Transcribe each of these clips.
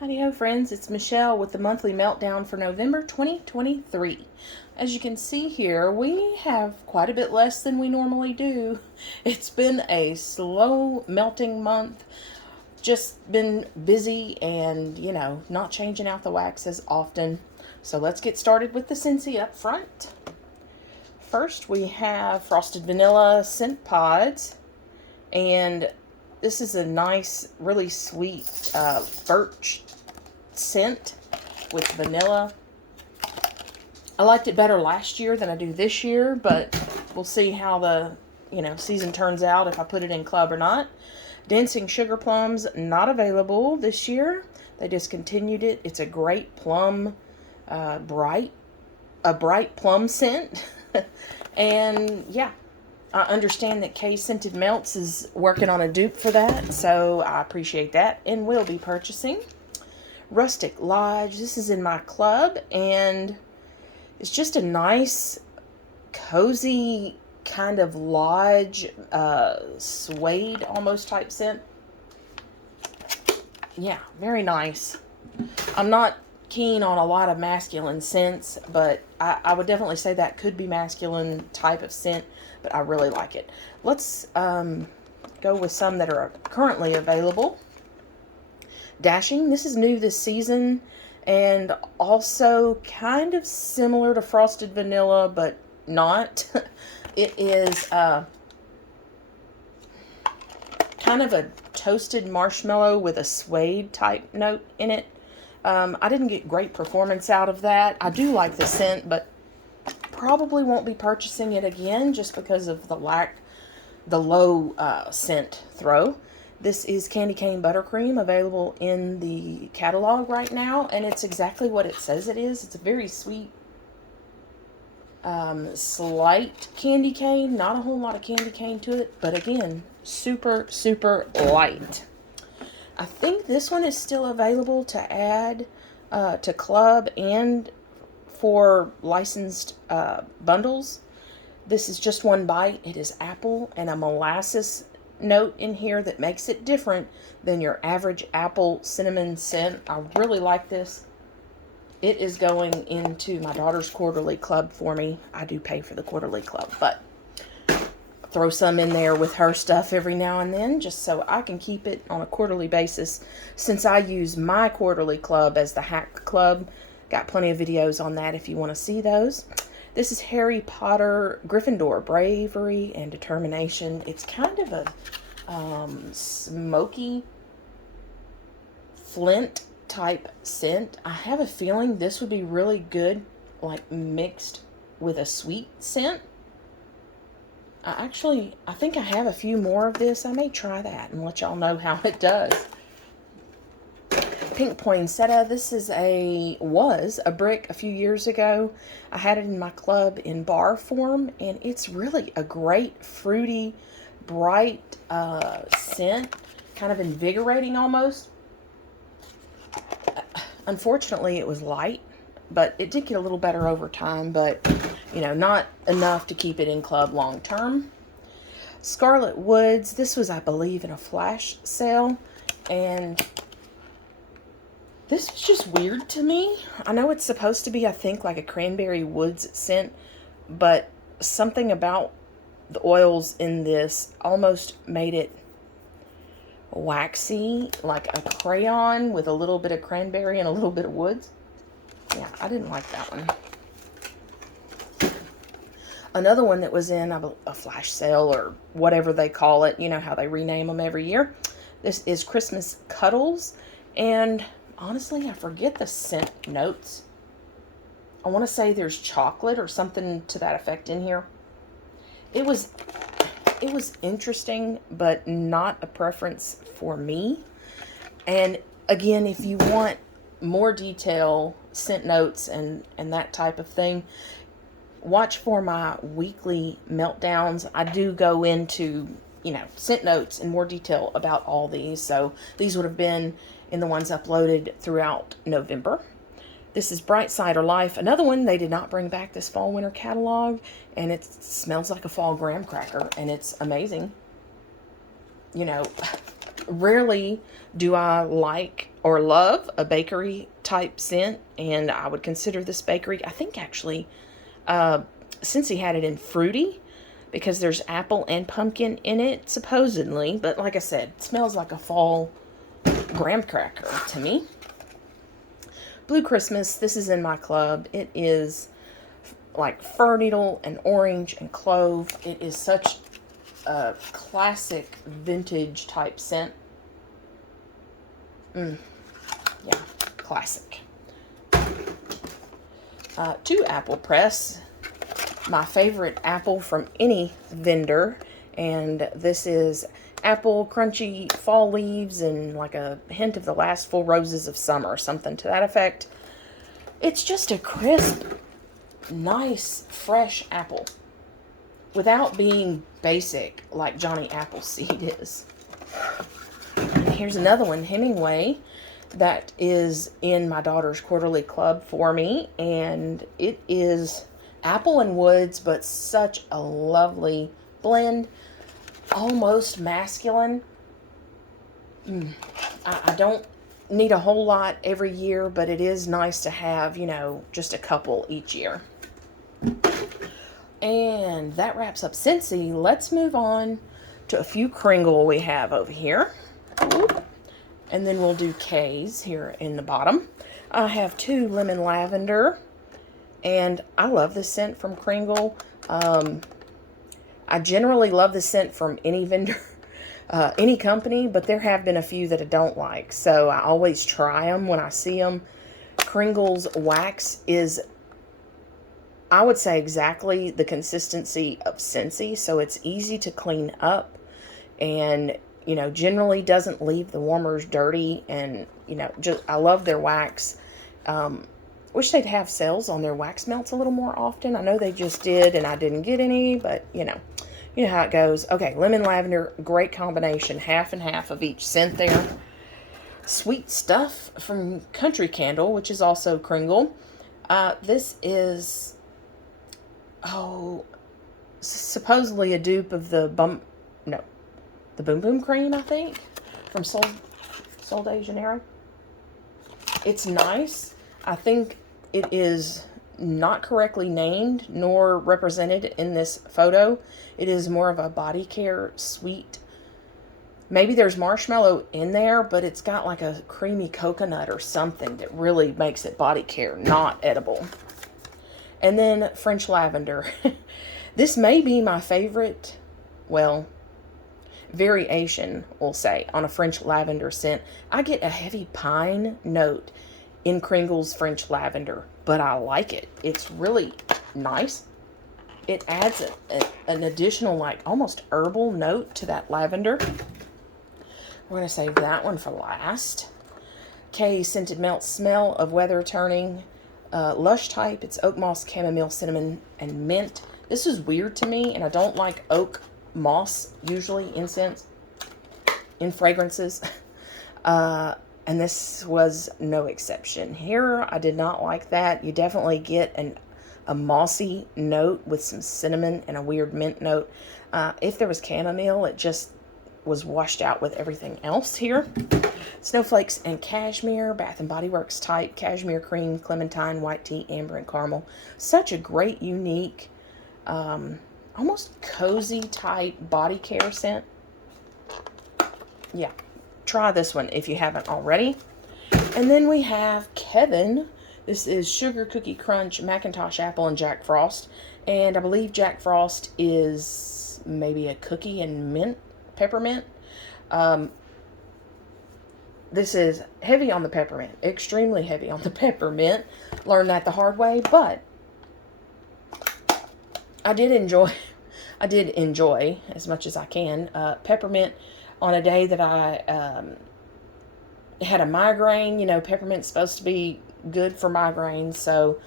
Howdy-ho, friends. It's Michelle with the monthly meltdown for November 2023. As you can see here, we have quite a bit less than we normally do. It's been a slow melting month. Just been busy and, not changing out the wax as often. So let's get started with the Scentsy up front. First, we have Frosted Vanilla Scent Pods. And this is a nice, really sweet birch scent with vanilla. I liked it better last year than I do this year, but we'll see how the season turns out, if I put it in club or not. Dancing Sugar Plums, not available this year. They discontinued it. It's a great plum, bright plum scent. And yeah, I understand that K Scented Melts is working on a dupe for that, so I appreciate that and will be purchasing. Rustic Lodge, this is in my club, and it's just a nice, cozy kind of lodge, suede almost type scent. Yeah, very nice. I'm not keen on a lot of masculine scents, but I would definitely say that could be masculine type of scent, but I really like it. Let's go with some that are currently available. Dashing, this is new this season, and also kind of similar to Frosted Vanilla, but not. It is kind of a toasted marshmallow with a suede type note in it. I didn't get great performance out of that. I do like the scent, but probably won't be purchasing it again just because of the low scent throw. This is Candy Cane Buttercream, available in the catalog right now, and it's exactly what it says it is. It's a very sweet, slight candy cane. Not a whole lot of candy cane to it, but again, super, super light. I think this one is still available to add to club and for licensed bundles. This is just one bite. It is apple and a molasses note in here that makes it different than your average apple cinnamon scent. I really like this. It is going into my daughter's quarterly club for me. I do pay for the quarterly club, but throw some in there with her stuff every now and then just so I can keep it on a quarterly basis, since I use my quarterly club as the hack club. Got plenty of videos on that if you want to see those. This is Harry Potter Gryffindor Bravery and Determination. It's kind of a smoky flint type scent. I have a feeling this would be really good like mixed with a sweet scent. I think I have a few more of this. I may try that and let y'all know how it does. Pink Poinsettia, this was a brick a few years ago. I had it in my club in bar form, and it's really a great fruity, bright scent, kind of invigorating almost. Unfortunately, it was light, but it did get a little better over time, but not enough to keep it in club long term. Scarlet Woods, this was, I believe, in a flash sale, and this is just weird to me. I know it's supposed to be, I think, like a cranberry woods scent, but something about the oils in this almost made it waxy, like a crayon with a little bit of cranberry and a little bit of woods. Yeah, I didn't like that one. Another one that was in a flash sale or whatever they call it, how they rename them every year. This is Christmas Cuddles, and honestly, I forget the scent notes. I want to say there's chocolate or something to that effect in here. It was interesting, but not a preference for me. And again, if you want more detail, scent notes, and that type of thing, watch for my weekly meltdowns. I do go into, scent notes in more detail about all these. So these would have been in the ones uploaded throughout November. This is Bright Cider Life, another one they did not bring back this fall winter catalog, and it smells like a fall graham cracker, and it's amazing. Rarely do I like or love a bakery type scent, and I would consider this bakery. I think actually, since he had it in fruity, because there's apple and pumpkin in it, supposedly. But like I said, it smells like a fall graham cracker to me. Blue Christmas, this is in my club. It is like fir needle and orange and clove. It is such a classic vintage type scent. Yeah, classic. 2 apple press, my favorite apple from any vendor, and this is apple crunchy fall leaves and like a hint of the last full roses of summer, something to that effect. It's just a crisp, nice, fresh apple without being basic like Johnny Appleseed is. And here's another one, Hemingway, that is in my daughter's quarterly club for me, and it is apple and woods, but such a lovely blend, almost masculine. I don't need a whole lot every year, but it is nice to have, you know, just a couple each year. And that wraps up Scentsy. Let's move on to a few Kringle we have over here. And then we'll do K's here in the bottom. I have 2 lemon lavender, and I love this scent from Kringle. I generally love the scent from any vendor, any company, but there have been a few that I don't like, so I always try them when I see them. Kringle's wax is, I would say, exactly the consistency of Scentsy, so it's easy to clean up, and you know, generally doesn't leave the warmers dirty, and you know, just I love their wax. Wish they'd have sales on their wax melts a little more often. I know they just did, and I didn't get any, but you know how it goes. Okay, lemon lavender, great combination, half and half of each scent there. Sweet Stuff from Country Candle, which is also Kringle. This is, supposedly a dupe of the Boom Boom Cream, I think, from Sol de Janeiro. It's nice. I think it is not correctly named nor represented in this photo. It is more of a body care sweet. Maybe there's marshmallow in there, but it's got like a creamy coconut or something that really makes it body care, not edible. And then French Lavender. This may be my favorite, well, variation, we'll say, on a French Lavender scent. I get a heavy pine note in Kringle's French Lavender, but I like it. It's really nice. It adds an additional, like, almost herbal note to that lavender. We're going to save that one for last. K Scented Melt Smell of Weather Turning. Lush type. It's oak moss, chamomile, cinnamon, and mint. This is weird to me, and I don't like oak moss usually in scents, in fragrances. And this was no exception. Here, I did not like that. You definitely get a mossy note with some cinnamon and a weird mint note. If there was chamomile, it just was washed out with everything else here. Snowflakes and Cashmere, Bath & Body Works type, Cashmere Cream, Clementine, White Tea, Amber, and Caramel. Such a great, unique, almost cozy type body care scent. Yeah, try this one if you haven't already. And then we have Kevin. This is Sugar Cookie Crunch, Macintosh Apple, and Jack Frost. And I believe Jack Frost is maybe a cookie and mint, peppermint. This is heavy on the peppermint, extremely heavy on the peppermint. Learned that the hard way, but I did enjoy as much as I can peppermint on a day that I had a migraine. You know, peppermint's supposed to be good for migraines, so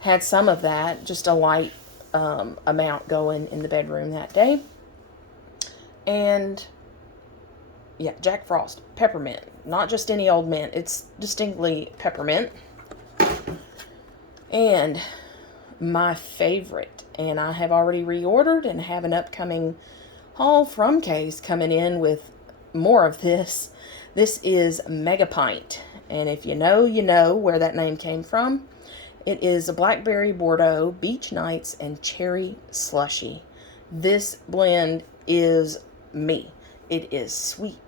had some of that, just a light amount going in the bedroom that day. And yeah, Jack Frost, peppermint, not just any old mint, it's distinctly peppermint. And my favorite, and I have already reordered and have an upcoming haul from Case coming in with more of this. This is Mega Pint. And if you know, you know where that name came from. It is a blackberry Bordeaux, beach nights, and cherry slushy. This blend is me. It is sweet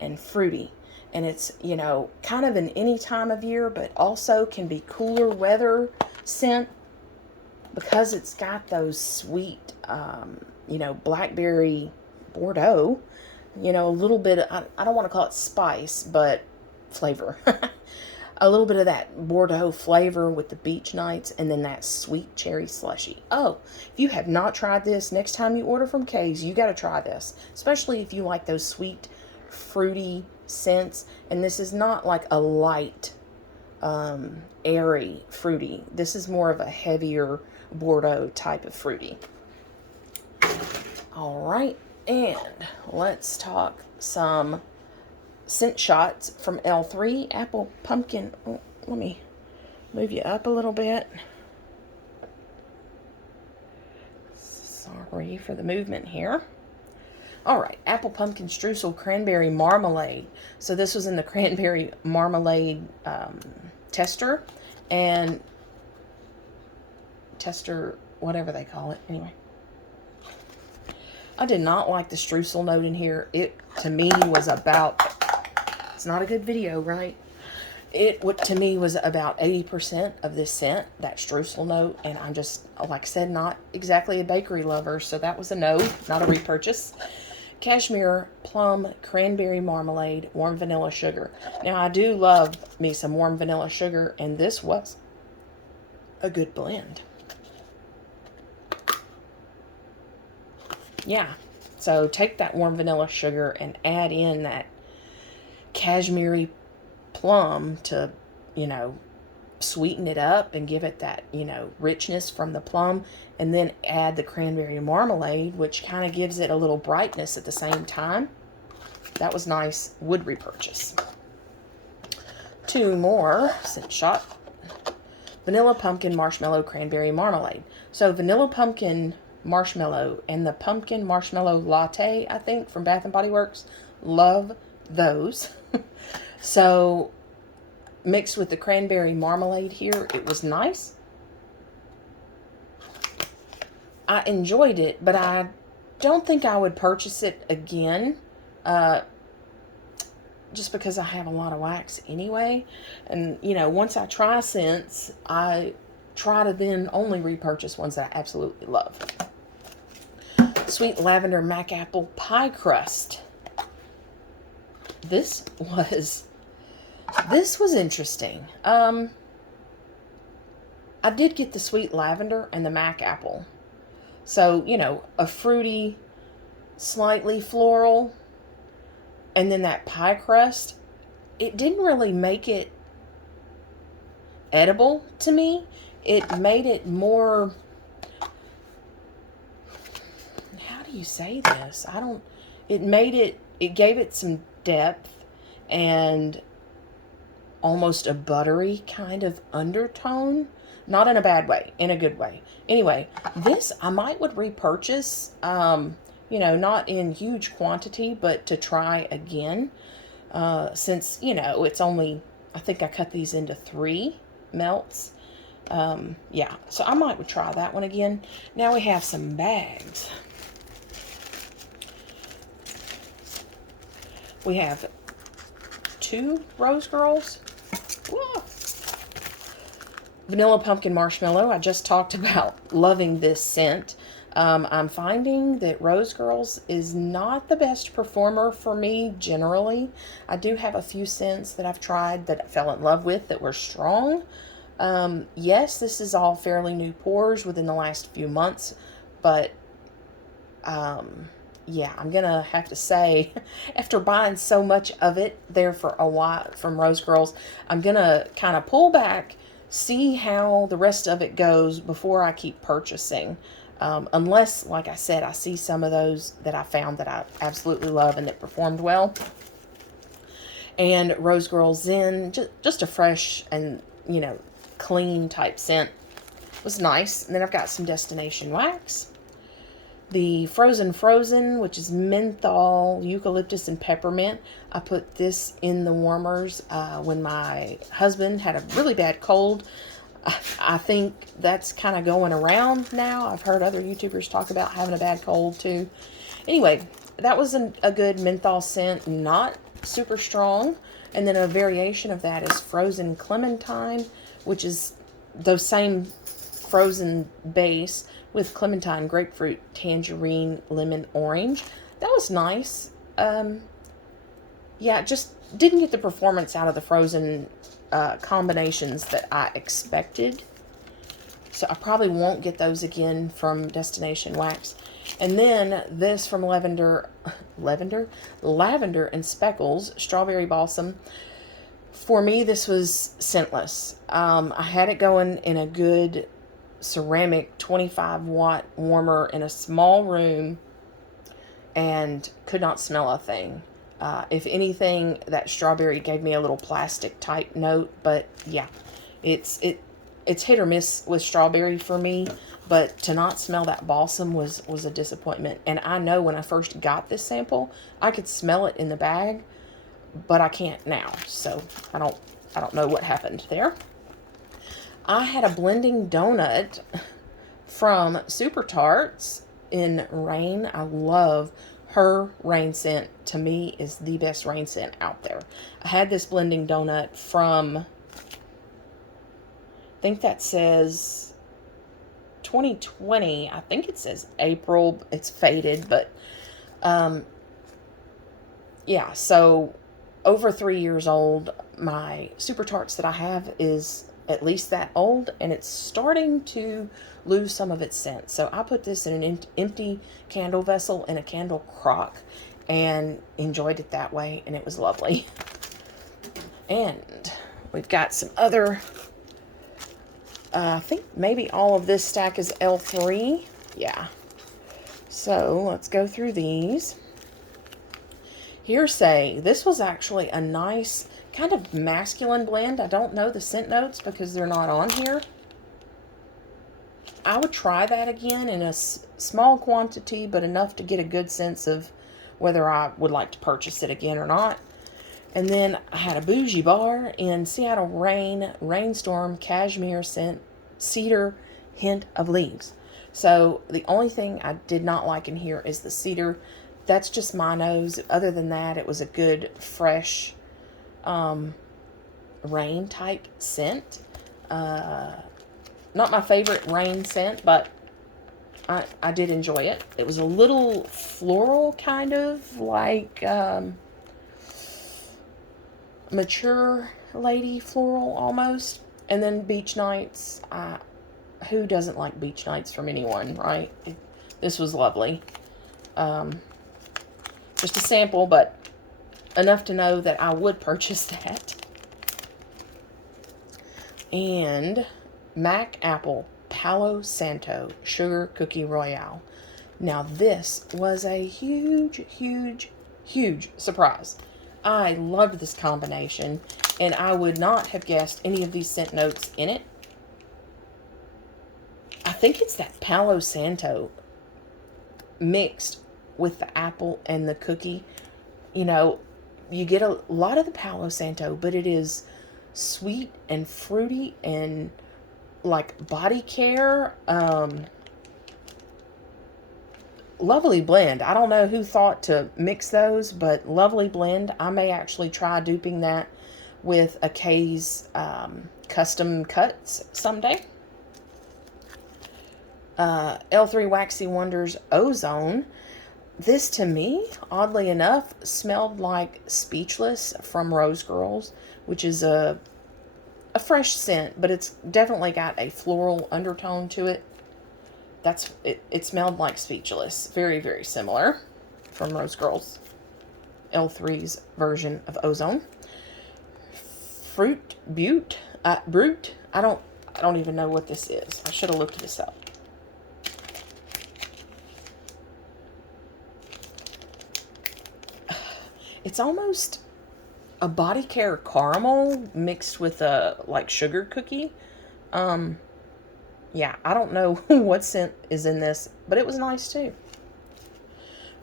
and fruity. And it's, you know, kind of an any time of year, but also can be cooler weather scent because it's got those sweet, you know, blackberry Bordeaux. You know, a little bit of, I don't want to call it spice, but flavor. A little bit of that Bordeaux flavor with the beach nights, and then that sweet cherry slushy. Oh, if you have not tried this, next time you order from Kay's, you got to try this. Especially if you like those sweet, fruity scents. And this is not like a light, airy fruity. This is more of a heavier Bordeaux type of fruity. All right. And let's talk some scent shots from L3. Apple Pumpkin. Oh, let me move you up a little bit. Sorry for the movement here. All right. Apple Pumpkin Streusel Cranberry Marmalade. So this was in the Cranberry Marmalade tester. And tester, whatever they call it. Anyway. I did not like the streusel note in here. It, to me, was about, it's not a good video, right? It, to me, was about 80% of this scent, that streusel note. And I'm just, like I said, not exactly a bakery lover. So that was a no, not a repurchase. Cashmere Plum Cranberry Marmalade, Warm Vanilla Sugar. Now, I do love me some warm vanilla sugar, and this was a good blend. Yeah, so take that warm vanilla sugar and add in that cashmere plum to, you know, sweeten it up and give it that, you know, richness from the plum. And then add the cranberry marmalade, which kind of gives it a little brightness at the same time. That was nice. Would repurchase. Two more scent shot. Vanilla Pumpkin Marshmallow Cranberry Marmalade. So vanilla pumpkin marshmallow and the pumpkin marshmallow latte, I think, from Bath and Body Works. Love those. So mixed with the cranberry marmalade here, it was nice. I enjoyed it, but I don't think I would purchase it again. Just because I have a lot of wax anyway. And, you know, once I try scents, I try to then only repurchase ones that I absolutely love. Sweet Lavender Mac Apple Pie Crust. This was interesting. I did get the sweet lavender and the Mac Apple. So, you know, a fruity, slightly floral, and then that pie crust. It didn't really make it edible to me. It made it more, how do you say this? It gave it some depth and almost a buttery kind of undertone. Not in a bad way, in a good way. Anyway, this I would repurchase, you know, not in huge quantity, but to try again. Since, you know, it's only, I think I cut these into 3 melts. Yeah, so I would try that one again. Now we have some bags. We have 2 Rose Girls. Whoa. Vanilla Pumpkin Marshmallow. I just talked about loving this scent. I'm finding that Rose Girls is not the best performer for me generally. I do have a few scents that I've tried that I fell in love with that were strong. Yes, this is all fairly new pours within the last few months, but yeah, I'm gonna have to say, after buying so much of it there for a while from Rose Girls, I'm gonna kind of pull back, see how the rest of it goes before I keep purchasing. Unless, like I said, I see some of those that I found that I absolutely love and that performed well. And Rose Girl Zen, just a fresh and, you know, clean type scent. Was nice. And then I've got some Destination Wax. The Frozen, which is menthol, eucalyptus, and peppermint. I put this in the warmers when my husband had a really bad cold. I think that's kind of going around now. I've heard other YouTubers talk about having a bad cold too. Anyway, that was a good menthol scent, not super strong. And then a variation of that is Frozen Clementine, which is those same frozen base with clementine, grapefruit, tangerine, lemon, orange. That was nice. Yeah, just didn't get the performance out of the frozen combinations that I expected. So I probably won't get those again from Destination Wax. And then this from Lavender and Speckles, Strawberry Balsam. For me, this was scentless. I had it going in a good ceramic 25-watt warmer in a small room and could not smell a thing. If anything, that strawberry gave me a little plastic type note, but yeah, it's hit or miss with strawberry for me. But to not smell that balsam was a disappointment. And I know when I first got this sample, I could smell it in the bag, but I can't now. So I don't know what happened there. I had a blending donut from Super Tarts in Rain. I love her rain scent. To me, is the best rain scent out there. I had this blending donut from, I think that says 2020. I think it says April. It's faded, but yeah, so over 3 years old. My Super Tarts that I have is at least that old, and it's starting to lose some of its scent. So I put this in an empty candle vessel in a candle crock and enjoyed it that way, and it was lovely. And we've got some other, I think maybe all of this stack is L3. Yeah. So let's go through these. Hearsay. This was actually a nice kind of masculine blend. I don't know the scent notes because they're not on here. I would try that again in a small quantity, but enough to get a good sense of whether I would like to purchase it again or not. And then I had a bougie bar in Seattle Rainstorm, Cashmere Scent, Cedar, Hint of Leaves. So the only thing I did not like in here is the cedar. That's just my nose. Other than that, it was a good, fresh, rain type scent. Not my favorite rain scent, but I did enjoy it. It was a little floral, kind of like mature lady floral almost. And then Beach Nights. Who doesn't like Beach Nights from anyone, right? This was lovely. Just a sample, but enough to know that I would purchase that. And Mac Apple Palo Santo Sugar Cookie Royale. Now this was a huge, huge, huge surprise. I loved this combination, and I would not have guessed any of these scent notes in it. I think it's that Palo Santo mixed with the apple and the cookie. You know, you get a lot of the Palo Santo, but it is sweet and fruity and like body care. Lovely blend. I don't know who thought to mix those, but lovely blend. I may actually try duping that with a Kay's custom cuts someday. L3 Waxy Wonders Ozone. This, to me, oddly enough, smelled like Speechless from Rose Girls, which is a fresh scent, but it's definitely got a floral undertone to it. It smelled like Speechless. Very, very similar from Rose Girls. L3's version of Ozone. Fruit Brute. I don't even know what this is. I should have looked this up. It's almost a body care caramel mixed with a like sugar cookie. Yeah, I don't know what scent is in this, but it was nice too.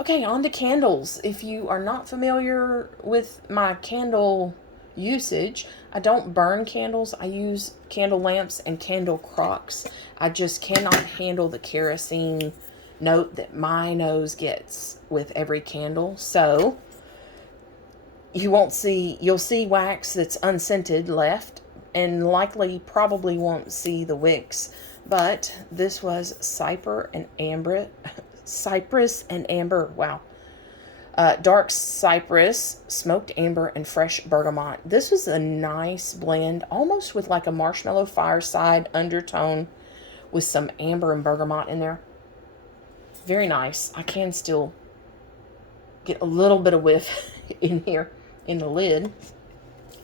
Okay, on to candles. If you are not familiar with my candle usage, I don't burn candles. I use candle lamps and candle crocks. I just cannot handle the kerosene note that my nose gets with every candle. So you'll see wax that's unscented left, and likely probably won't see the wicks. But this was cypress and amber. Wow. Dark cypress, smoked amber, and fresh bergamot. This was a nice blend, almost with like a marshmallow fireside undertone with some amber and bergamot in there. Very nice. I can still get a little bit of whiff in here in the lid.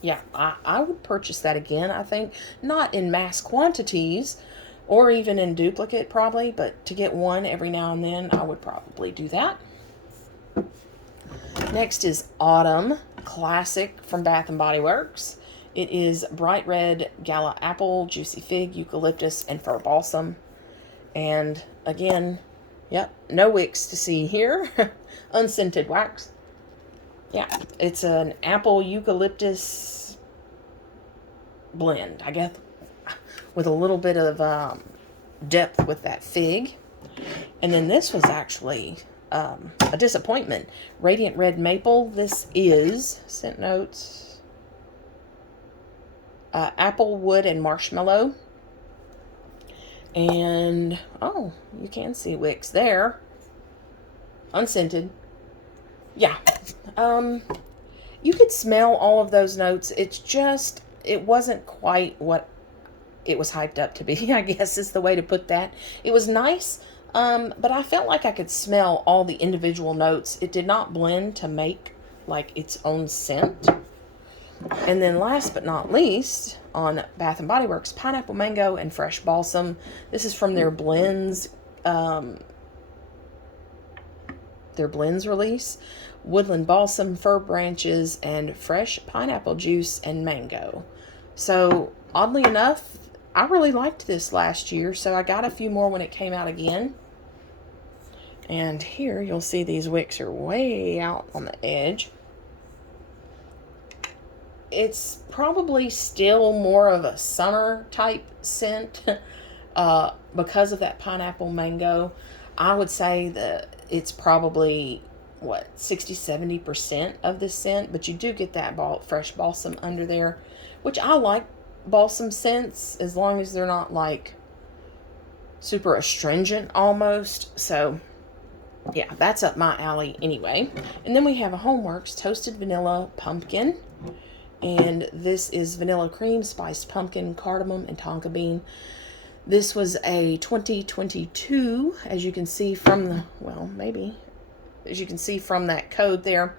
Yeah, I would purchase that again, I think. Not in mass quantities or even in duplicate probably, but to get one every now and then, I would probably do that. Next is Autumn Classic from Bath & Body Works. It is bright red gala apple, juicy fig, eucalyptus, and fir balsam. And again, yep, no wicks to see here. Unscented wax. Yeah, it's an apple eucalyptus blend, I guess, with a little bit of depth with that fig. And then this was actually a disappointment. Radiant Red Maple. This is, scent notes, apple, wood, and marshmallow. And, oh, you can see wicks there. Unscented. Yeah. You could smell all of those notes. It's just, it wasn't quite what it was hyped up to be, I guess is the way to put that. It was nice, but I felt like I could smell all the individual notes. It did not blend to make like its own scent. And then last but not least, on Bath & Body Works, pineapple, mango, and fresh balsam. This is from their blends release. Woodland balsam, fir branches, and fresh pineapple juice and mango. So oddly enough, I really liked this last year, so I got a few more when it came out again. And here you'll see these wicks are way out on the edge. It's probably still more of a summer type scent because of that pineapple mango. I would say that it's probably, 60-70% of this scent, but you do get that fresh balsam under there, which I like balsam scents as long as they're not like super astringent almost. So yeah, that's up my alley anyway. And then we have a Homeworks Toasted Vanilla Pumpkin, and this is vanilla cream, spiced pumpkin, cardamom, and tonka bean. This was a 2022, as you can see from the, as you can see from that code there.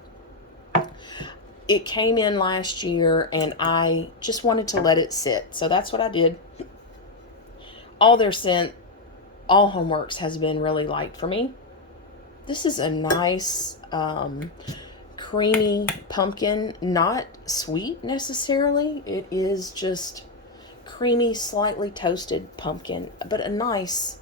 It came in last year, and I just wanted to let it sit. So that's what I did. All their scent, all Homeworks has been really light for me. This is a nice creamy pumpkin, not sweet necessarily. It is just creamy, slightly toasted pumpkin, but a nice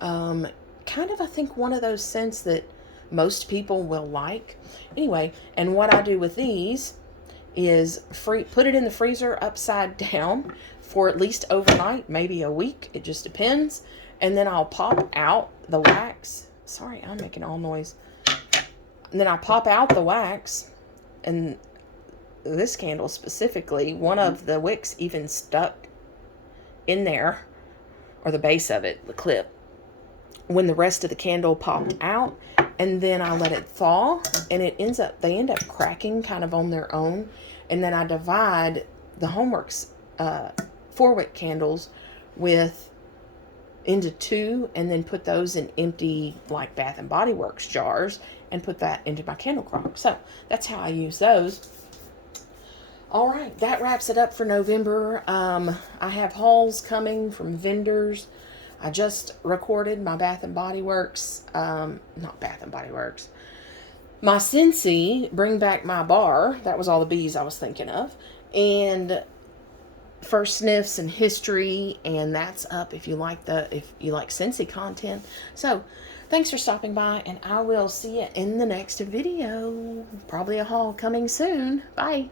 kind of, I think, one of those scents that most people will like. Anyway, and what I do with these is put it in the freezer upside down for at least overnight, maybe a week. It just depends. And then I'll pop out the wax. Sorry, I'm making all noise. And then I pop out the wax, and this candle specifically, one of the wicks even stuck in there, or the base of it, the clip, when the rest of the candle popped out. And then I let it thaw, and they end up cracking kind of on their own. And then I divide the Homeworks 4-wick candles into 2, and then put those in empty, like, Bath & Body Works jars, and put that into my candle crock. So that's how I use those. All right, that wraps it up for November. I have hauls coming from vendors. I just recorded my Bath & Body Works, not Bath & Body Works, my Scentsy Bring Back My Bar. That was all the bees I was thinking of. And first sniffs and history, and that's up if you like Scentsy content. So thanks for stopping by, and I will see you in the next video. Probably a haul coming soon. Bye.